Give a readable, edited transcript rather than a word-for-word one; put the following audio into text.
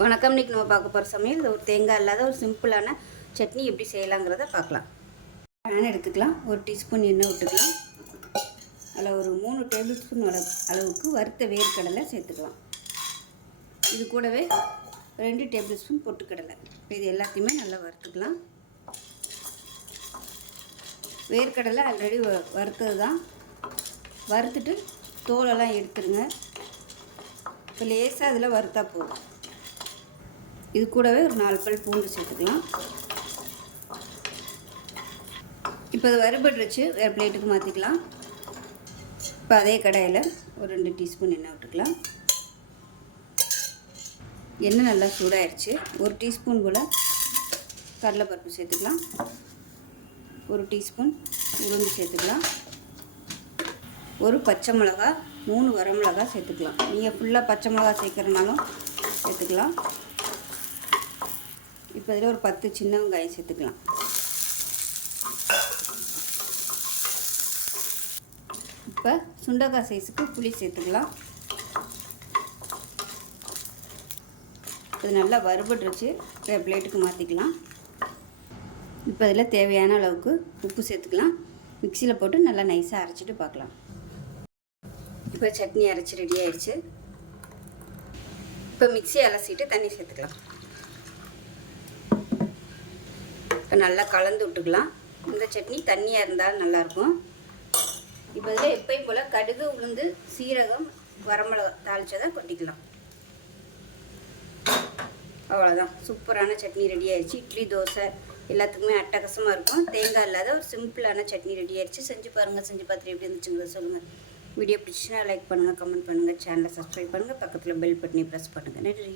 வணக்கம். இன்றைக்கி நம்ம பார்க்க போகிற சமையல் ஒரு தேங்காய் இல்லாத ஒரு சிம்பிளான சட்னி எப்படி செய்யலாங்கிறத பார்க்கலாம். பேன் எடுத்துக்கலாம். ஒரு டீஸ்பூன் எண்ணெய் விட்டுக்கலாம். அதில் ஒரு 3 டேபிள் ஸ்பூன் அளவுக்கு வறுத்த வேர்க்கடலை சேர்த்துக்கலாம். இது கூடவே 2 டேபிள் ஸ்பூன் பொட்டுக்கடலை. இது எல்லாத்தையுமே நல்லா வறுத்துக்கலாம். வேர்க்கடலை ஆல்ரெடி வறுத்தது தான். வறுத்துட்டு தோலெல்லாம் எடுத்துருங்க. இப்போ லேசாக அதில் வறுத்தா போதும். இது கூடவே ஒரு 4 பல் பூண்டு சேர்த்துக்கலாம். இப்போ அது வறுபட்டுருச்சு. வேறு பிளேட்டுக்கு மாற்றிக்கலாம். இப்போ அதே கடாயில் ஒரு 2 டீஸ்பூன் எண்ணெய் விட்டுக்கலாம். எண்ணெய் நல்லா சூடாகிடுச்சு. 1 டீஸ்பூன் போல் கடலைப்பருப்பு சேர்த்துக்கலாம். 1 டீஸ்பூன் உளுந்து சேர்த்துக்கலாம். ஒரு பச்சை மிளகா, 3 வரமிளகா சேர்த்துக்கலாம். நீங்கள் ஃபுல்லாக பச்சை மிளகா சேர்க்குறனாலும் சேர்த்துக்கலாம். இப்போ இதில் ஒரு 10 சின்ன வெங்காயம் சேர்த்துக்கலாம். இப்போ சுண்டக்காய் சைஸுக்கு புளி சேர்த்துக்கலாம். இது நல்லா வறுபட்டுருச்சு. இப்போ பிளேட்டுக்கு மாற்றிக்கலாம். இப்போ இதில் தேவையான அளவுக்கு உப்பு சேர்த்துக்கலாம். மிக்சியில் போட்டு நல்லா நைஸாக அரைச்சிட்டு பார்க்கலாம். இப்போ சட்னி அரைச்சி ரெடி ஆயிடுச்சு. இப்போ மிக்சி அலசிட்டு தண்ணி சேர்த்துக்கலாம். இப்போ நல்லா கலந்து விட்டுக்கலாம். இந்த சட்னி தண்ணியாக இருந்தாலும் நல்லாயிருக்கும். இப்போ இதில் எப்பயும் போல் கடுகு, உளுந்து, சீரகம், வரமிளகா தாளிச்சதை கொட்டிக்கலாம். அவ்வளோதான், சூப்பரான சட்னி ரெடி ஆயிடுச்சு. இட்லி, தோசை எல்லாத்துக்குமே அட்டகாசமாக இருக்கும். தேங்காய் இல்லாத ஒரு சிம்பிளான சட்னி ரெடி ஆயிடுச்சு. செஞ்சு பாருங்கள். செஞ்சு பார்த்துட்டு எப்படி இருந்துச்சுங்கிறத சொல்லுங்கள். வீடியோ பிடிச்சின்னா லைக் பண்ணுங்கள், கமெண்ட் பண்ணுங்கள், சேனலை சப்ஸ்கிரைப் பண்ணுங்கள், பக்கத்தில் பெல் பட்டனை ப்ரெஸ் பண்ணுங்கள். நன்றி.